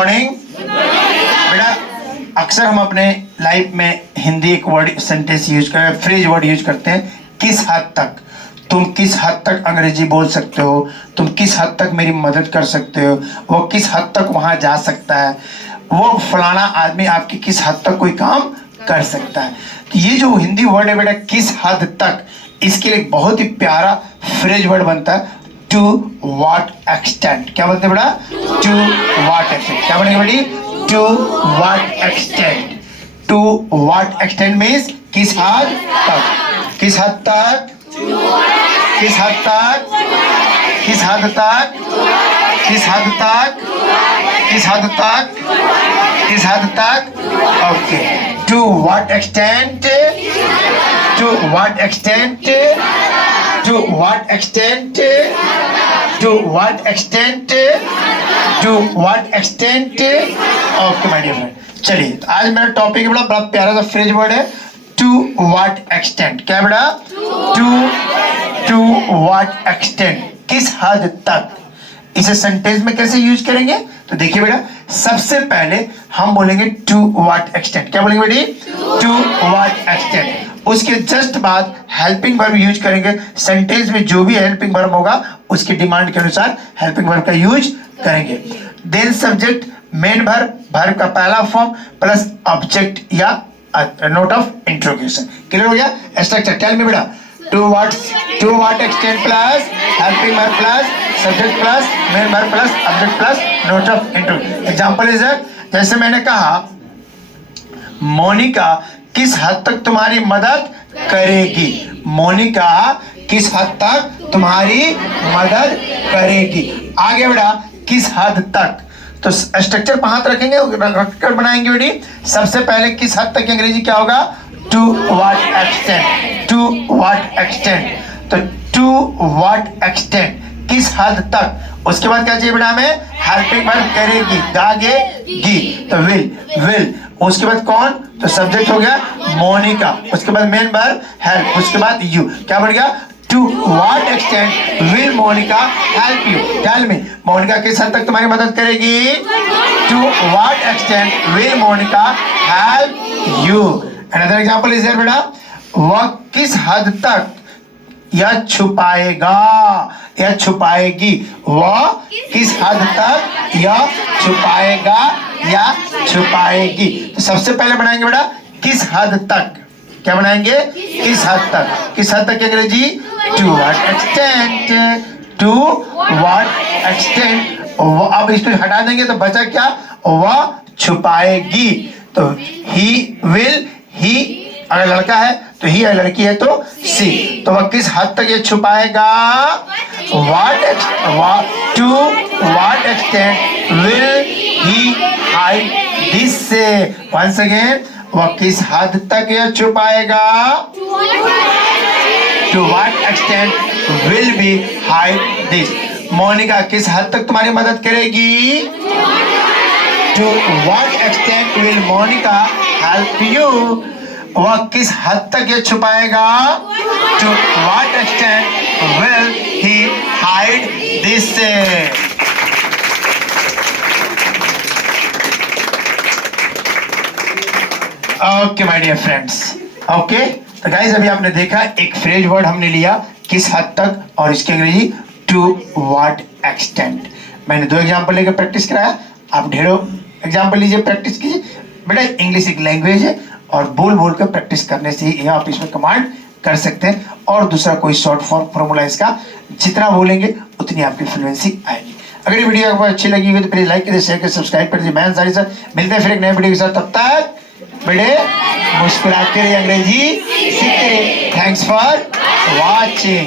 Morning बेटा, अक्सर हम अपने लाइफ में हिंदी एक वर्ड सेंटेंस यूज करते हैं, फ्रेज वर्ड यूज करते हैं, किस हद तक। तुम किस हद तक अंग्रेजी बोल सकते हो, तुम किस हद तक मेरी मदद कर सकते हो, वो किस हद तक वहां जा सकता है, वो फलाना आदमी आपकी किस हद तक कोई काम कर सकता है। तो ये जो हिंदी वर्ड है बेटा, किस हद तक, इसके लिए बहुत ही प्यारा फ्रेज वर्ड बनता है, टू व्हाट एक्सटेंट। क्या बोलते हैं बेटा? To what extent. क्या बोलेंगे बेटी? To what extent. To what extent means किस हद तक, किस हद तक, किस हद तक, किस हद तक, किस हद तक, किस हद तक, किस हद तक। Okay, to what extent, to what extent, to what extent, to what extent, to what extent। Okay my dear friend, चलिए तो आज मेरा टॉपिक बड़ा प्यारा सा फ्रेज वर्ड है, टू व्हाट एक्सटेंट। क्या बेटा? टू व्हाट एक्सटेंट, किस हद तक। इसे सेंटेंस में कैसे यूज करेंगे? तो देखिए बेटा, सबसे पहले हम बोलेंगे टू व्हाट एक्सटेंट। क्या बोलेंगे बेटी? To what extent. उसके जस्ट बाद हेल्पिंग वर्ब यूज करेंगे। सेंटेंस में जो भी हेल्पिंग वर्ब होगा उसकी डिमांड के अनुसार हेल्पिंग वर्ब का यूज करेंगे। Then subject, main verb, verb का पहला फॉर्म प्लस ऑब्जेक्ट या नोट ऑफ इंट्रोगेशन। क्लियर हो गया? स्ट्रक्चर टेल मी बेटा, to what extent plus helping verb plus subject plus main verb plus object plus note of interrogation. Example is जैसे मैंने कहा, मोनिका किस हद तक तुम्हारी मदद करेगी। मोनिका किस हद तक तुम्हारी मदद करेगी। आगे बेटा, किस हद तक, तो स्ट्रक्चर पर हाथ रखेंगे, रखकर बनाएंगे बेटी। सबसे पहले किस हद तक अंग्रेजी क्या होगा? To what extent, to what extent. तो टू व्हाट एक्सटेंट, किस हद तक। उसके बाद क्या चाहिए बेटा हमें? हेल्पिंग वर्ब करेगी, गागे गी, तो विल। उसके बाद कौन? तो सब्जेक्ट हो गया मोनिका। उसके बाद मेन वर्ब हेल्प। उसके बाद यू। क्या बढ़ गया? To what extent will Monika help you. Tell me, Monica किस हद तक तुम्हारी मदद करेगी? To what extent will Monika help you. Another example is there बेटा, वह किस हद तक या छुपाएगा या छुपाएगी। वह किस हद तक या छुपाएगा या छुपाएगी। तो सबसे पहले बनाएंगे बेटा किस हद तक। क्या बनाएंगे? किस हद तक। किस हद तक अंग्रेजी? To what extent, to what extent. अब इसको हटा देंगे तो बचा क्या? वह छुपाएगी। तो ही विल, ही अगर लड़का है तो ही, अगर लड़की है तो सी। तो वह किस हद तक ये छुपाएगा? To what extent will he hide this. Once again, वह किस हद तक ये छुपाएगा? To what extent will be hide this. Monika किस हद तक तुम्हारी मदद करेगी? To what extent will Monika help you. वह किस हद तक ये छुपाएगा? To what extent will he hide this. Okay my dear friends, okay. तो गाइस, अभी आपने देखा एक फ्रेज वर्ड हमने लिया किस हद तक, और इसकी अंग्रेजी टू व्हाट एक्सटेंट। मैंने 2 एग्जांपल लेकर प्रैक्टिस कराया, आप ढेरों एग्जांपल लीजिए, प्रैक्टिस कीजिए बेटा। इंग्लिश एक लैंग्वेज है और बोल बोल कर प्रैक्टिस करने से ही आप इसमें कमांड कर सकते हैं। और दूसरा कोई शॉर्ट फॉर्म फॉर्मूला इसका, जितना बोलेंगे उतनी आपकी फ्लुएंसी आएगी। अगर ये वीडियो आपको अच्छी लगी हुई तो प्लीज लाइक करिए, शेयर करिए, सब्सक्राइब कर दीजिए। मैं सारी सर मिलते हैं फिर एक नए वीडियो के साथ। तब तक बेटे मुस्कुराते रहिए, अंग्रेजी सीखते रहिए। Thanks for watching.